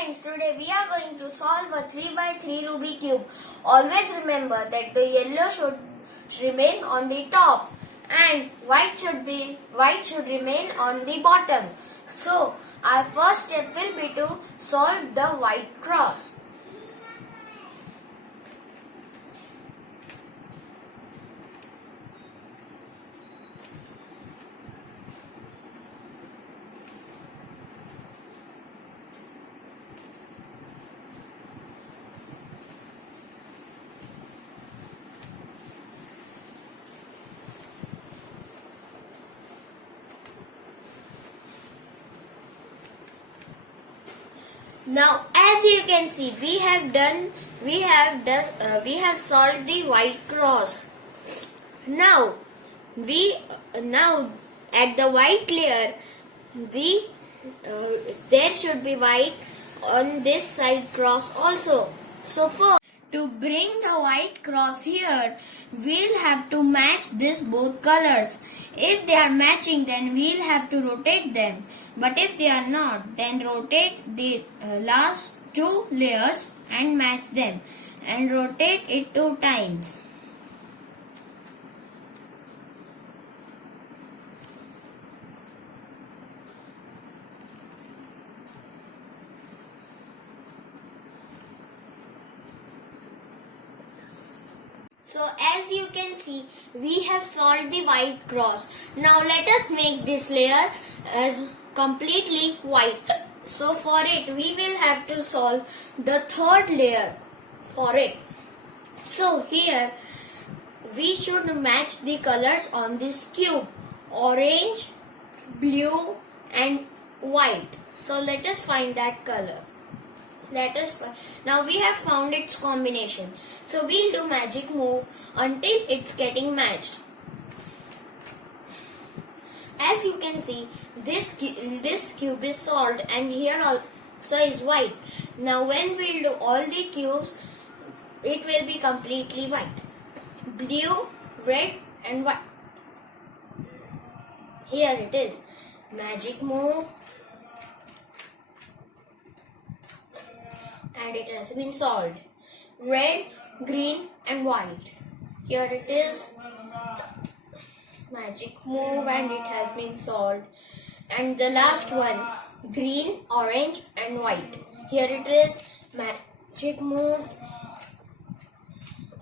friends, today we are going to solve a 3 by 3 Rubik cube. Always remember that the yellow should remain on the top and white should remain on the bottom. So our first step will be to solve the white cross. Now, as you can see, we have solved the white cross. Now at the white layer, there should be white on this side cross also. So first, to bring the white cross here, we'll have to match this both colors. If they are matching, then we'll have to rotate them. But if they are not, then rotate the last two layers and match them. And rotate it 2 times. So as you can see, we have solved the white cross. Now let us make this layer as completely white. So for it, we will have to solve the third layer for it. So here, we should match the colors on this cube. Orange, blue and white. So let us find that color. Now we have found its combination. So we'll do magic move until it's getting matched. As you can see, this cube is solved and here also is white. Now when we'll do all the cubes, it will be completely white. Blue, red and white. Here it is. Magic move. And it has been solved. Red, green and white. Here it is. Magic move and it has been solved. And the last one, green, orange and white. Here it is. Magic move.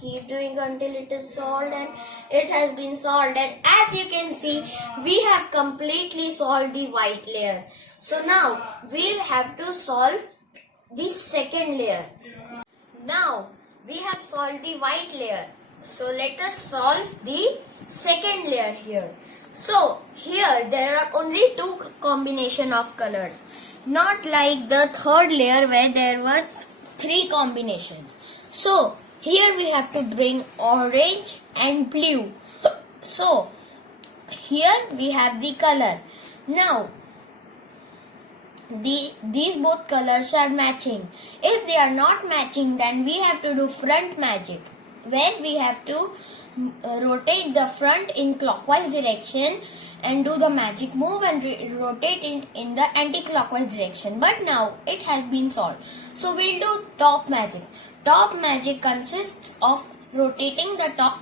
Keep doing until it is solved and it has been solved. And as you can see, we have completely solved the white layer. So now we'll have to solve the second layer. Now we have solved the white layer. So let us solve the second layer here. So here there are only 2 combination of colors. Not like the third layer where there were 3 combinations. So here we have to bring orange and blue. So here we have the color. Now these both colors are matching. If they are not matching, then we have to do front magic, where we have to rotate the front in clockwise direction and do the magic move and rotate in the anti-clockwise direction. But now it has been solved. So we'll do top magic. Top magic consists of rotating the top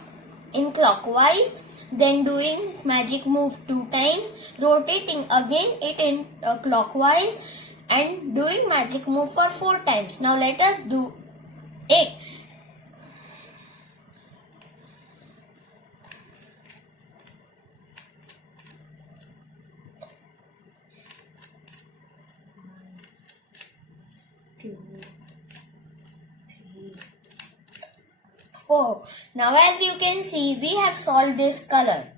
in clockwise, then doing magic move 2 times, rotating again it in clockwise and doing magic move for 4 times. Now let us do it. Two, 3, 4. Now as you can see, we have solved this color.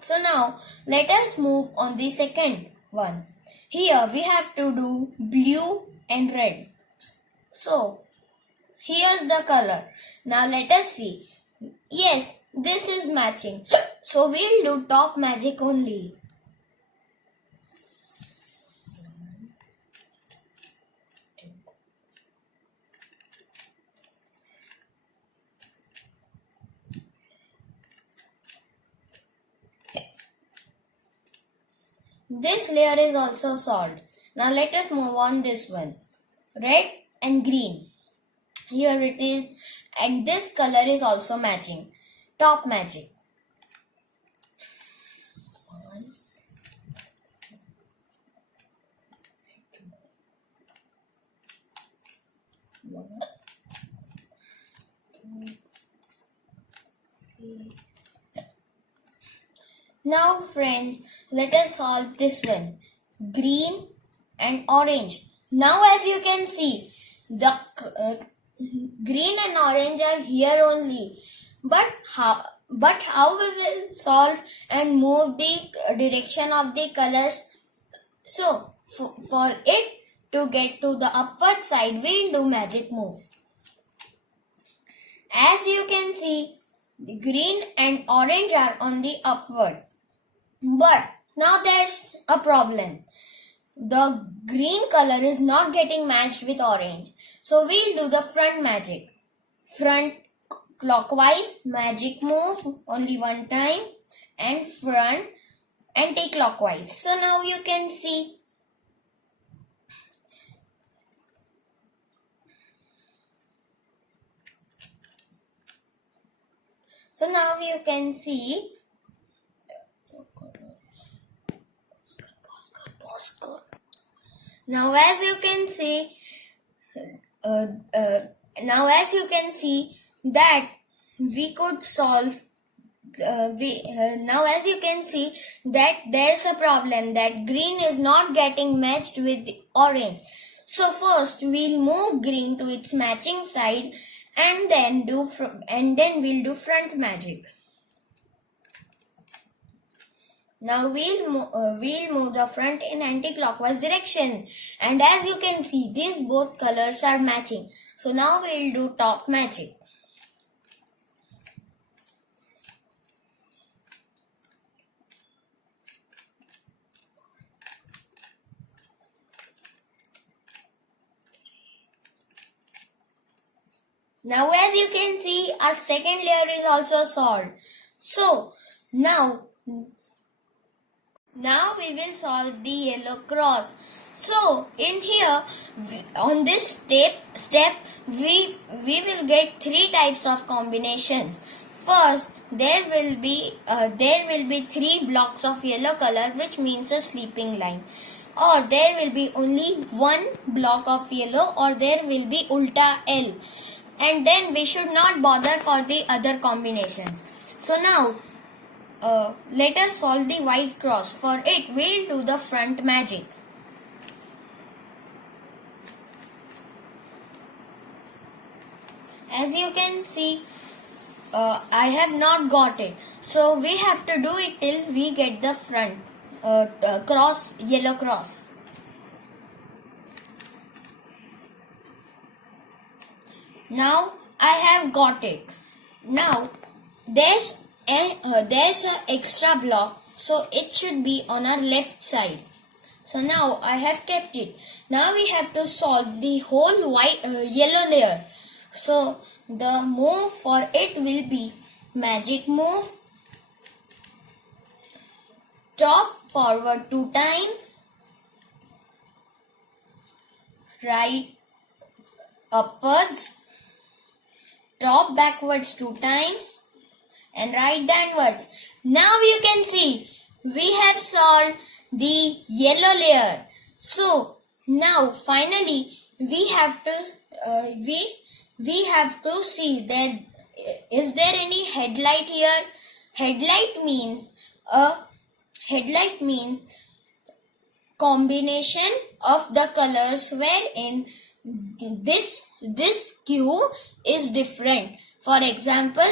So now let us move on the second one. Here we have to do blue and red. So here's the color. Now let us see. Yes, this is matching. So we'll do top magic only. This layer is also solved. Now let us move on this one. red and green. Here it is, and this color is also matching. Top magic. Now friends, let us solve this one. Green and orange. Now as you can see, the green and orange are here only. But how we will solve and move the direction of the colors? So for it to get to the upward side, we will do magic move. As you can see, the green and orange are on the upward. But now there's a problem. The green color is not getting matched with orange. So we'll do the front magic. Front clockwise magic move only one time, and front anti-clockwise. So now you can see. So now you can see. Now as you can see, that we could solve. Now as you can see that there's a problem that green is not getting matched with orange. So first we'll move green to its matching side, and then we'll do front magic. Now we'll move the front in anti-clockwise direction, and as you can see, these both colors are matching. So now we'll do top magic. Now as you can see, our second layer is also solved. So now we will solve the yellow cross. So in here, on this step we will get three types of combinations. First, there will be 3 blocks of yellow color, which means a sleeping line. Or there will be only 1 block of yellow, or there will be ulta L. And then we should not bother for the other combinations. So now let us solve the white cross. For it, we'll do the front magic. As you can see, I have not got it. So we have to do it till we get the front cross, yellow cross. Now I have got it. Now there's a extra block, so it should be on our left side. So now I have kept it. Now we have to solve the whole yellow layer. So the move for it will be magic move, top forward 2 times, right upwards, top backwards 2 times, and right downwards. Now you can see we have solved the yellow layer. So now finally we have to see that is there any headlight here. Headlight means combination of the colors wherein this cube is different. For example,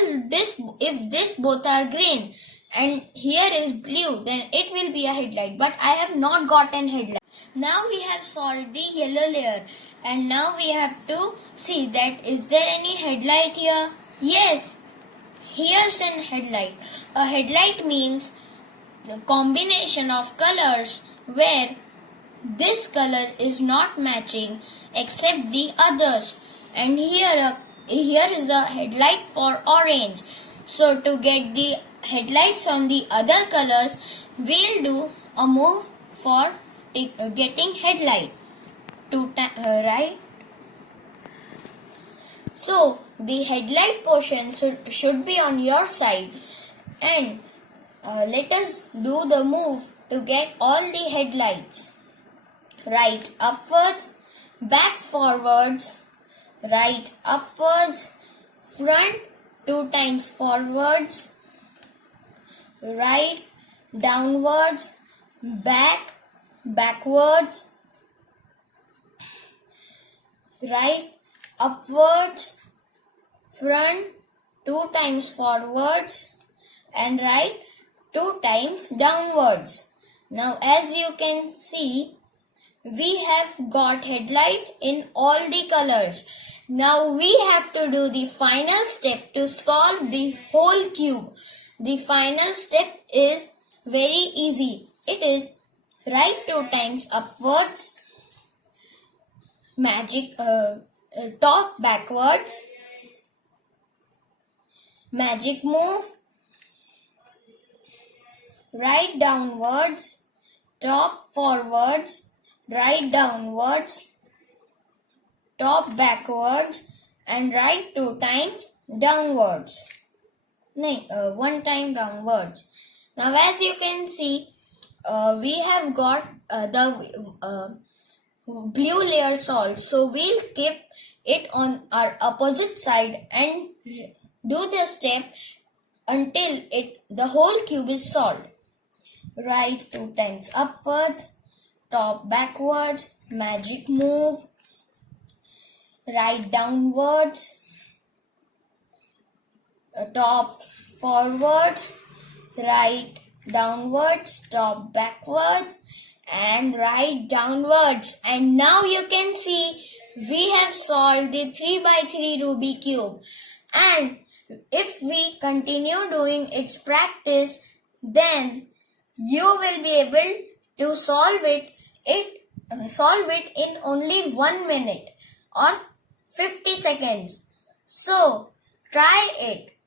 if this both are green and here is blue, then it will be a headlight. But I have not gotten headlight. Now we have solved the yellow layer, and now we have to see that is there any headlight here? Yes, here's an headlight. A headlight means the combination of colors where this color is not matching except the others, and here is a headlight for orange. So to get the headlights on the other colors, we'll do a move for getting headlight. Right So the headlight portion should be on your side, and let us do the move to get all the headlights. Right upwards, back forwards, right upwards, front 2 times forwards, right downwards, back backwards, right upwards, front 2 times forwards, and right 2 times downwards. Now as you can see, we have got headlight in all the colors. Now we have to do the final step to solve the whole cube. The final step is very easy. It is right 2 times upwards, top backwards, magic move, right downwards, top forwards, right downwards, top backwards, and right 2 times downwards. 1 time downwards. Now as you can see, we have got the blue layer solved. So we'll keep it on our opposite side and do the step until the whole cube is solved. Right 2 times upwards, top backwards, magic move, right downwards, top forwards, right downwards, top backwards, and right downwards. And now you can see we have solved the 3x3 Rubik cube. And if we continue doing its practice, then you will be able to solve it in only 1 minute or 50 seconds. So try it.